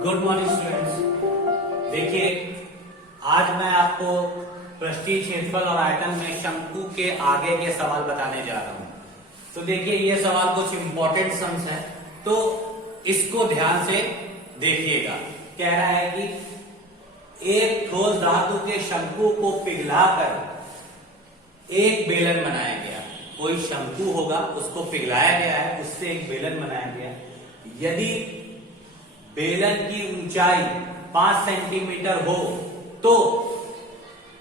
Good morning students. देखिए, आज मैं आपको पृष्ठीय क्षेत्रफल और आयतन में शंकु के आगे के सवाल बताने जा रहा हूं। तो देखिए, ये सवाल कुछ इंपॉर्टेंट सम्स है, तो इसको ध्यान से देखिएगा। कह रहा है कि एक ठोस धातु के शंकु को पिघलाकर एक बेलन बनाया गया। कोई शंकु होगा, उसको पिघलाया गया है, उससे एक बेलन बनाया गया। यदि बेलन की ऊंचाई 5 सेंटीमीटर हो तो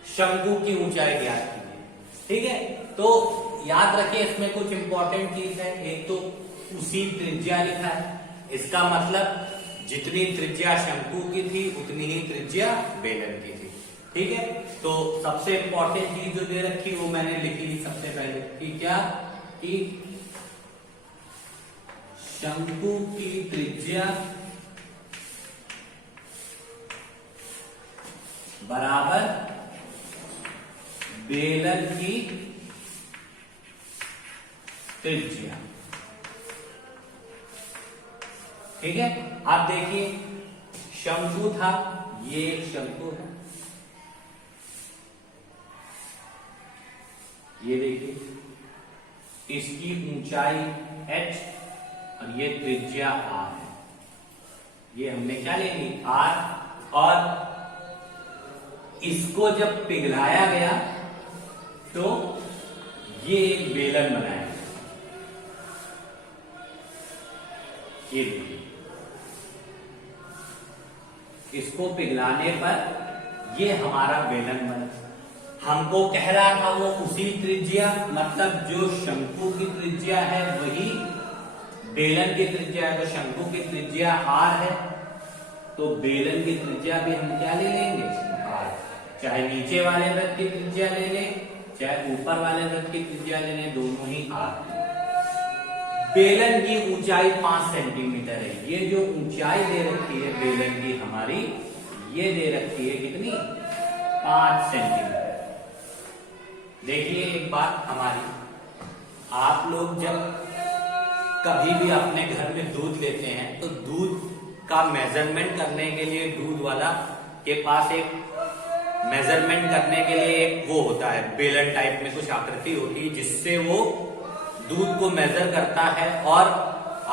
शंकु की ऊंचाई ज्ञात कीजिए। ठीक है, तो याद रखिए, इसमें कुछ इंपॉर्टेंट चीज है। एक तो उसी त्रिज्या लिखा है, इसका मतलब जितनी त्रिज्या शंकु की थी उतनी ही त्रिज्या बेलन की थी। ठीक है, तो सबसे इंपॉर्टेंट चीज जो दे रखी वो मैंने लिख ली सबसे पहले कि क्या, कि शंकु की त्रिज्या बराबर बेलन की त्रिज्या। ठीक है, आप देखिए, शंकु था, ये एक शंकु है, ये देखिए, इसकी ऊंचाई h और ये त्रिज्या r है। ये हमने क्या ले ली, r, और इसको जब पिघलाया गया तो ये एक बेलन बनाया। ये देखिए, इसको पिघलाने पर ये हमारा बेलन बना। हमको कह रहा था वो उसी त्रिज्या, मतलब जो शंकु की त्रिज्या है वही बेलन की त्रिज्या है। तो शंकु की त्रिज्या r है, तो बेलन की त्रिज्या भी हम क्या ले लेंगे, r। चाहे नीचे वाले वृत्त की त्रिज्या ले लें, चाहे ऊपर वाले वृत्त की त्रिज्या ले लें, दोनों ही r। बेलन की ऊंचाई 5 सेंटीमीटर है। ये जो ऊंचाई दे रखी है बेलन की हमारी, ये दे रखी है कितनी, 5 सेंटीमीटर। देखिए, एक बात हमारी, आप लोग जब कभी भी अपने घर में दूध लेते हैं तो दूध का मेजरमेंट करने के लिए दूध वाला के पास एक मेजरमेंट करने के लिए एक वो होता है, बेलन टाइप में कुछ आकृति होती है, जिससे वो दूध को मेजर करता है। और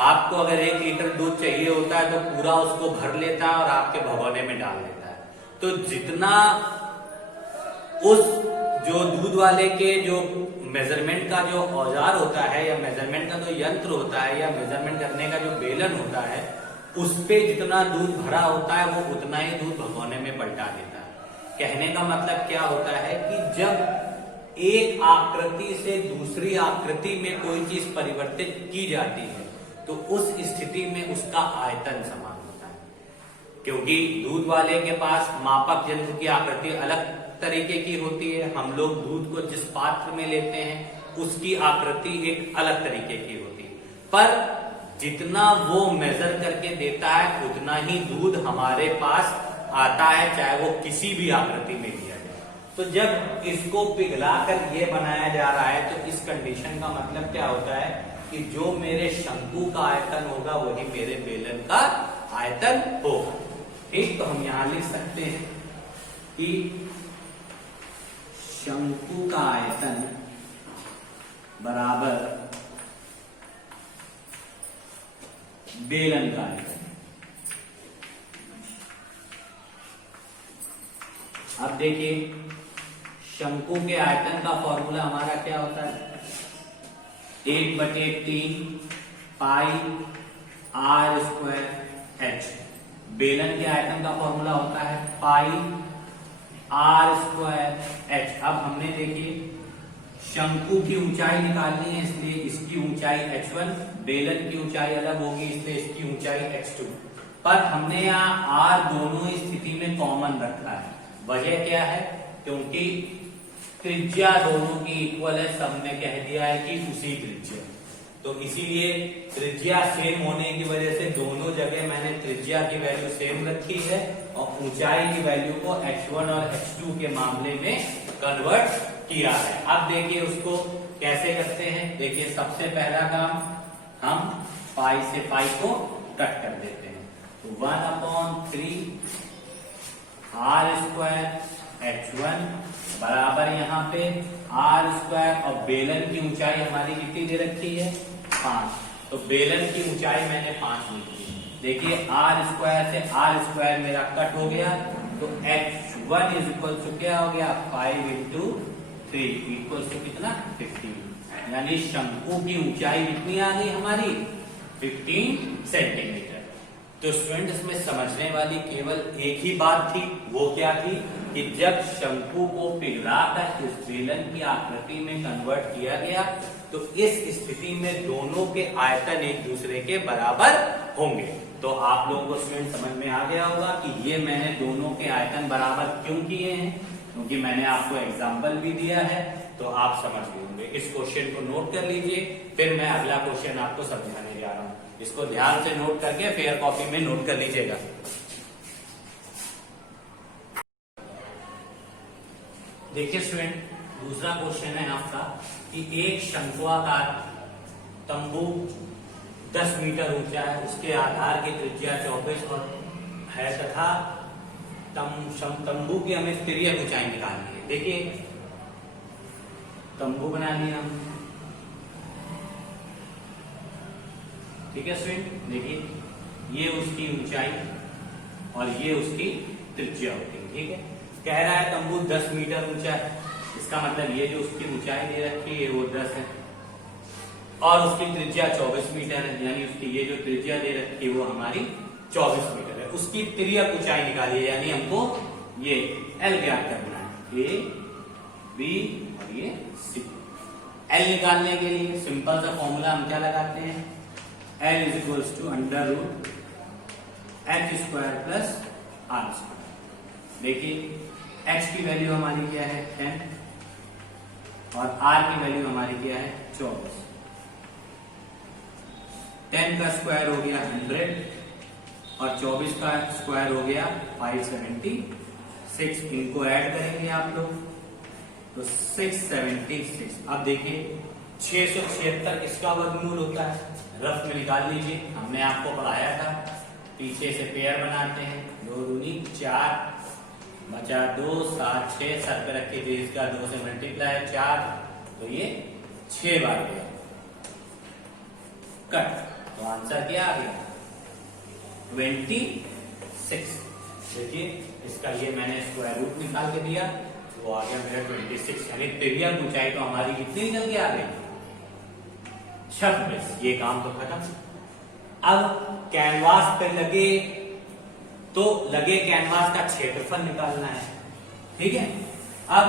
आपको अगर 1 लीटर दूध चाहिए होता है तो पूरा उसको भर लेता है और आपके भगोने में डाल देता है। तो जितना उस जो दूध वाले के जो मेजरमेंट का जो औजार होता है, या मेजरमेंट का जो यंत्र होता है, या मेजरमेंट करने का जो बेलन होता है, उस पे जितना दूध भरा होता है वो उतना ही दूध भगोने में पलटा देता है। कहने का मतलब क्या होता है कि जब एक आकृति से दूसरी आकृति में कोई चीज परिवर्तित की जाती है तो उस स्थिति में उसका आयतन समान होता है। क्योंकि दूध वाले के पास मापक यंत्र की आकृति अलग तरीके की होती है, हम लोग दूध को जिस पात्र में लेते हैं उसकी आकृति एक अलग तरीके की होती है, पर जितना वो मेजर करके देता है उतना ही दूध हमारे पास आता है, चाहे वो किसी भी आकृति में लिया जाए। तो जब इसको पिघलाकर ये बनाया जा रहा है तो इस कंडीशन का मतलब क्या होता है कि जो मेरे शंकु का आयतन होगा वही मेरे बेलन का आयतन होगा। ठीक, तो हम यहां लिख सकते हैं कि शंकु का आयतन बराबर बेलन का आयतन। अब देखिए, शंकु के आयतन का फॉर्मूला हमारा क्या होता है, 1/3 पाई r स्क्वायर h। बेलन के आयतन का फॉर्मूला होता है पाई r स्क्वायर h। अब हमने देखिए शंकु की ऊंचाई निकालनी है, इसलिए इसकी ऊंचाई h1, बेलन की ऊंचाई अलग होगी इसलिए इसकी ऊंचाई h2। पर हमने यहाँ r दोनों स्थिति में कॉमन रखा है। वजह क्या है, क्योंकि त्रिज्या दोनों की इक्वल है, सबने कह दिया है कि उसी त्रिज्या, तो इसीलिए त्रिज्या सेम होने की वजह से दोनों जगह मैंने त्रिज्या की वैल्यू सेम रखी है और ऊंचाई की वैल्यू को h1 और h2 के मामले में कन्वर्ट किया है। अब देखिए उसको कैसे करते हैं। देखिए सबसे पहला काम, हम पाई से पाई को कट कर देते हैं, तो 1/3 r² h1 बराबर यहाँ पे r² और बेलन की ऊंचाई हमारी कितनी दे रखी है 5। तो बेलन की ऊंचाई मैंने 5 लिखी। देखिए r² से r² मेरा कट हो गया, तो h1 इज इक्वल टू क्या हो गया 5 × 3 इक्वल टू कितना 15। यानी शंकु की ऊंचाई कितनी आ गई हमारी 15 सेंटीमीटर। तो स्टूडेंट इसमें समझने वाली केवल एक ही बात थी, वो क्या थी कि जब शंकु को पिघलाकर इस बेलन की आकृति में कन्वर्ट किया गया तो इस स्थिति में दोनों के आयतन एक दूसरे के बराबर होंगे। तो आप लोगों को स्टूडेंट समझ में आ गया होगा कि ये मैंने दोनों के आयतन बराबर क्यों किए हैं, क्योंकि मैंने आपको एग्जाम्पल भी दिया है, तो आप समझ गए होंगे। इस क्वेश्चन को नोट कर लीजिए, फिर मैं अगला क्वेश्चन आपको समझाने जा रहा हूँ। इसको ध्यान से नोट करके फेयर कॉपी में नोट कर लीजिएगा। देखिए स्टूडेंट, दूसरा क्वेश्चन है आपका कि एक शंक्वाकार तंबू 10 मीटर ऊंचा है, उसके आधार की त्रिज्या 24 और है तथा तंबू की हमें तिर्यक ऊंचाई निकालनी है। देखिए तंबू बना लिया हम, ठीक है स्टूडेंट। देखिए ये उसकी ऊंचाई और ये उसकी त्रिज्या होती है, ठीक है। कह रहा है तंबू 10 मीटर ऊंचा है, इसका मतलब ये जो उसकी ऊंचाई दे रखी है वो 10 है और उसकी त्रिज्या 24 मीटर है, यानी उसकी ये जो त्रिज्या दे रखी है वो हमारी 24 मीटर है। उसकी तिर्यक ऊंचाई निकाली है, यानी हमको ये L ज्ञात करना है, A, B और ये C। L निकालने के लिए सिंपल सा फॉर्मूला हम क्या लगाते हैं, L = √h² + r²। देखिए h की वैल्यू हमारी क्या है 10 और r की वैल्यू हमारी क्या है 24। 10 का स्क्वायर हो गया 100 और 24 का स्क्वायर हो गया 576। इनको ऐड करेंगे आप लोग तो 676। अब देखिए 676 किसका वर्गमूल होता है, रफ में निकाल लीजिए। हमने आपको पढ़ाया था, पीछे से पेयर बनाते हैं, 2 दूनी 4 बचा 2 7 6 सर पे रख के 23 का 2 से मल्टीप्लाई 4, तो ये 6 बार गया कट, तो आंसर क्या आ गया 26। देखिए इसका ये मैंने स्क्वायर रूट निकाल के दिया, वो आ गया मेरा 26। यानी तिर्यक ऊंचाई तो हमारी कितनी निकल के आ गई 26। ये काम तो खत्म। अब कैनवास पे लगे कैनवास का क्षेत्रफल निकालना है, ठीक है। अब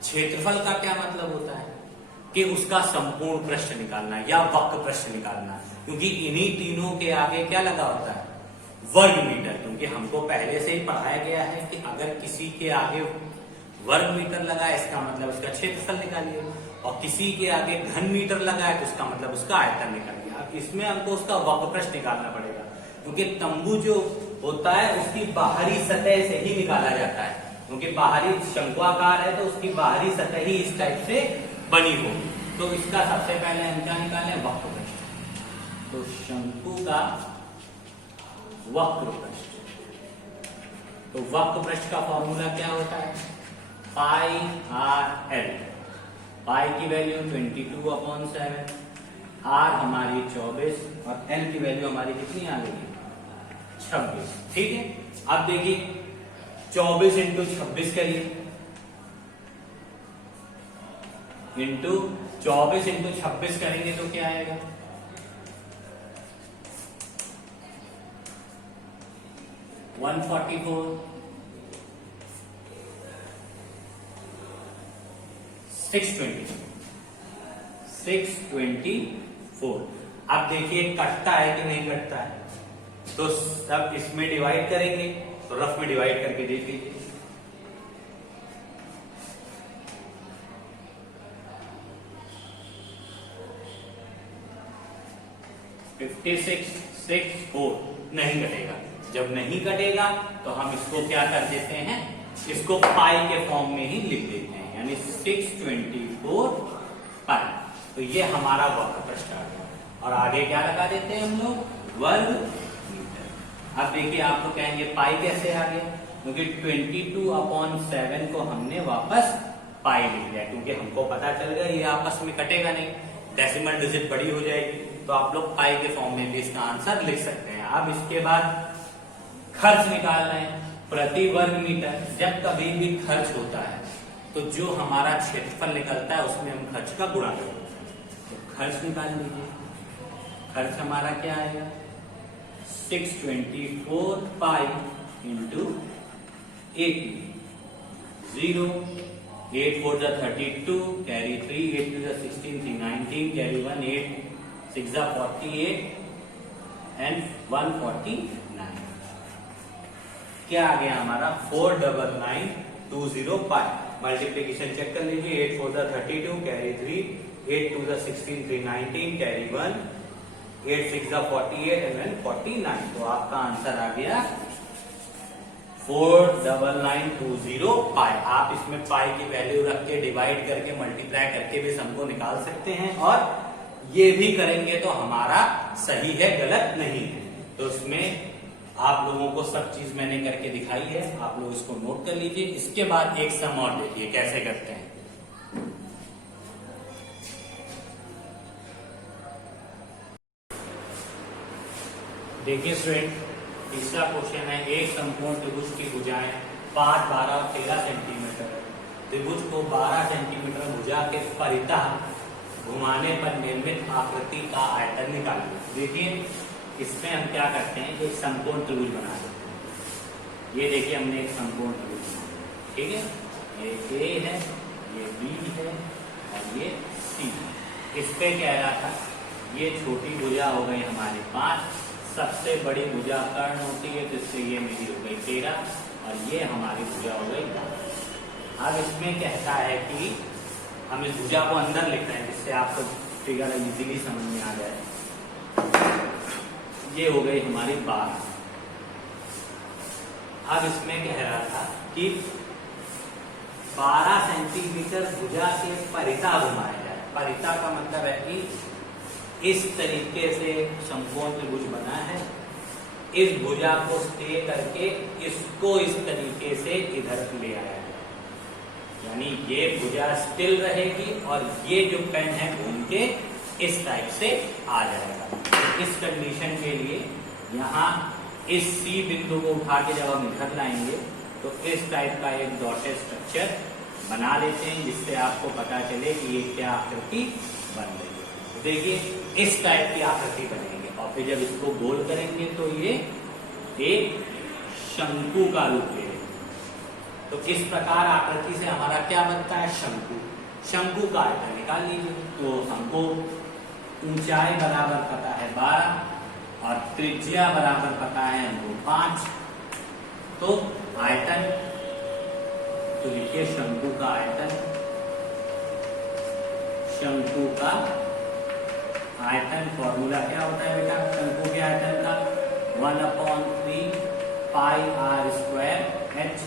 क्षेत्रफल का क्या मतलब होता है कि उसका संपूर्ण पृष्ठ निकालना है या वक्र पृष्ठ निकालना है, क्योंकि इन्हीं तीनों के आगे क्या लगा होता है वर्ग मीटर। क्योंकि हमको पहले से ही पढ़ाया गया है कि अगर किसी के आगे वर्ग मीटर लगा है इसका मतलब उसका क्षेत्रफल निकालिए, और किसी के आगे घन मीटर लगा है तो उसका मतलब उसका आयतन निकालिए। अब इसमें हमको उसका वक्र पृष्ठ निकालना पड़ेगा, क्योंकि तंबू जो होता है उसकी बाहरी सतह से ही निकाला जाता है, क्योंकि बाहरी शंक्वाकार है तो उसकी बाहरी सतह ही इस टाइप से बनी होगी। तो इसका सबसे पहले हम क्या निकालें वक्र पृष्ठ। तो शंकु का वक्र पृष्ठ, तो वक्र पृष्ठ का फॉर्मूला क्या होता है πr/l। पाई की वैल्यू 22/7, r हमारी 24 और l की वैल्यू हमारी कितनी आ गई 26, ठीक है। अब देखिए 24 × 26 करिए, इंटू 24 × 26 करेंगे तो क्या आएगा 144। 624। अब देखिए कटता है कि नहीं कटता है, तो सब इसमें डिवाइड करेंगे, तो रफ में डिवाइड करके देख लीजिए। नहीं कटेगा। जब नहीं कटेगा तो हम इसको क्या कर देते हैं, इसको पाई के फॉर्म में ही लिख देते हैं, यानी 624 पाई। तो ये हमारा वक्र पृष्ठ आ गया, और आगे क्या लगा देते हैं हम लोग वर्ग अब देखिए आप लोग कहेंगे पाई कैसे आ गया, क्योंकि 22/7 को हमने वापस पाई लिख दिया, क्योंकि हमको पता चल गया ये आपस में कटेगा नहीं, डेसिमल डिजिट बड़ी हो जाएगी, तो आप लोग पाई के फॉर्म में भी इसका आंसर लिख सकते हैं। अब इसके बाद खर्च निकालना है प्रति वर्ग मीटर। जब कभी भी खर्च होता है तो जो हमारा क्षेत्रफल निकलता है उसमें हम खर्च का गुणा करते हैं, तो खर्च निकाल लीजिए। खर्च हमारा क्या आएगा, 624 पाई इंटू 80, 0, 8 4 जा 32, कैरी 3, 8 2 जा 16, 3 19, कैरी 1, 8 6 जा 48 एंड 149। क्या आ गया हमारा 49920 पाई। मल्टीप्लीकेशन चेक कर लीजिए, 8 4 जा 32, कैरी 3, 8 2 जा 16, 3 19, कैरी 1, 8 6 जा 48 एंड then 49। तो आपका आंसर आ गया 49920 पाई। आप इसमें पाई की वैल्यू रख के डिवाइड करके मल्टीप्लाई करके भी सम को निकाल सकते हैं, और ये भी करेंगे तो हमारा सही है, गलत नहीं है। तो इसमें आप लोगों को सब चीज मैंने करके दिखाई है, आप लोग इसको नोट कर लीजिए। इसके बाद एक सम और देखिए कैसे करते हैं। देखिए स्टूडेंट, तीसरा क्वेश्चन है, एक समकोण त्रिभुज की भुजाएं 5, 12 और 13 सेंटीमीटर। त्रिभुज को 12 सेंटीमीटर भुजा के परितः घुमाने पर निर्मित आकृति का आयतन निकालिए। देखिए इसमें हम क्या करते हैं, एक समकोण त्रिभुज बना देते हैं। ये देखिए हमने एक समकोण त्रिभुज बनाया, ठीक है, ये ए है, ये बी है और ये सी है। इस पे कह रहा था ये छोटी भुजा हो गई हमारी 5, सबसे बड़ी भुजा कर्ण होती है, तो इससे ये मेरी हो गई 13 और ये हमारी भुजा हो गई 12। अब इसमें कहता है कि हम इस भुजा को अंदर लिख रहे हैं जिससे आपको फिगर इजीली समझ में आ जाए। ये हो गई हमारी 12। अब इसमें कह रहा था कि 12 सेंटीमीटर भुजा के परिता घुमाया जाए। परिता का मतलब है कि इस तरीके से समकोण त्रिभुज बना है, इस भुजा को स्टे करके इसको इस तरीके से इधर ले आया है, यानी ये भुजा स्टिल रहेगी और ये जो पेन है घूम के इस टाइप से आ जाएगा। इस कंडीशन के लिए यहाँ इस सी बिंदु को उठा के जब हम इधर लाएंगे तो इस टाइप का एक डॉटेड स्ट्रक्चर बना लेते हैं, जिससे आपको पता चले कि ये क्या आकृति बन रही है। देखिए इस टाइप की आकृति बनेगी और फिर जब इसको गोल करेंगे तो ये एक शंकु का रूप ले लेगा। तो इस प्रकार आकृति से हमारा क्या बनता है, शंकु। शंकु का आयतन निकाल लीजिए। तो हमको ऊंचाई बराबर पता है 12 और त्रिज्या बराबर पता है हमको 5। तो आयतन, तो लिखिए शंकु का आयतन, शंकु का आयतन फॉर्मूला क्या होता है बेटा शंकु के आयतन का, 1/3 पाई आर स्क्वायर एच।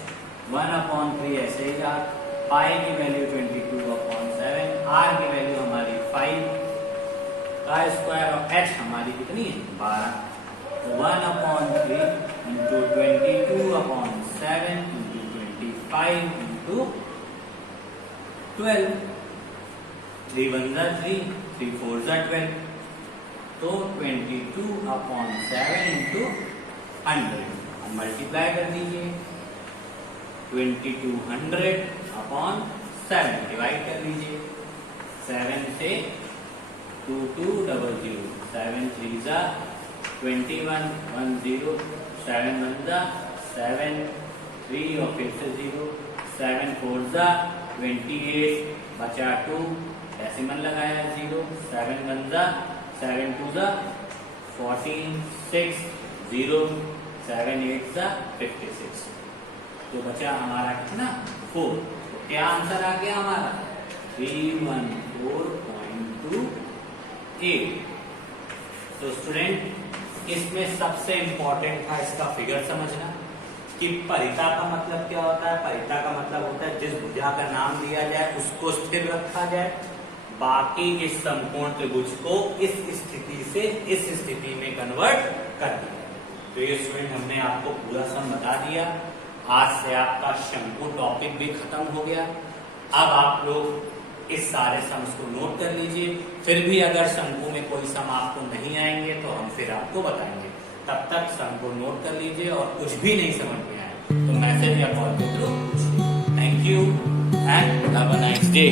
1/3 ऐसे ही रहा, पाई की वैल्यू 22/7, आर की वैल्यू हमारी 5 का स्क्वायर और एच हमारी कितनी है 12। तो 1/3 इंटू 22/7 इंटू 25 इंटू 12, 3 1 जा 3, 3 4 जा 12, तो 22/7 इंटू 100। अब मल्टीप्लाई कर दीजिए, 2200/7 डिवाइड कर लीजिए, 7 से 2200, 7 3 जा 21, 10, 7 1 जा 7, 3 और फिर से 0, 7 4 जा 28, बचा 2, डेसिमल लगाया 0, 7 1 जा 7 2 जा 14, 6 0, 7 8 जा 56। तो बचा हमारा कितना 4। तो क्या आंसर आ गया हमारा 314.28। तो स्टूडेंट इसमें सबसे इंपॉर्टेंट था इसका फिगर समझना कि परिता का मतलब क्या होता है। परिता का मतलब होता है जिस भुजा का नाम दिया जाए उसको स्थिर रखा जाए, बाकी इस समकोण त्रिभुज को इस स्थिति से इस स्थिति में कन्वर्ट कर दिया। तो ये स्टूडेंट हमने आपको पूरा सम बता दिया। आज से आपका शंकु टॉपिक भी खत्म हो गया। अब आप लोग इस सारे सम्स को नोट कर लीजिए। फिर भी अगर शंकु में कोई सम आपको नहीं आएंगे तो हम फिर आपको बताएंगे। तब तक सम को नोट कर लीजिए और कुछ भी नहीं समझ में आए तो मैसेज या कॉल के थ्रू पूछिए। Thank you and have a nice day.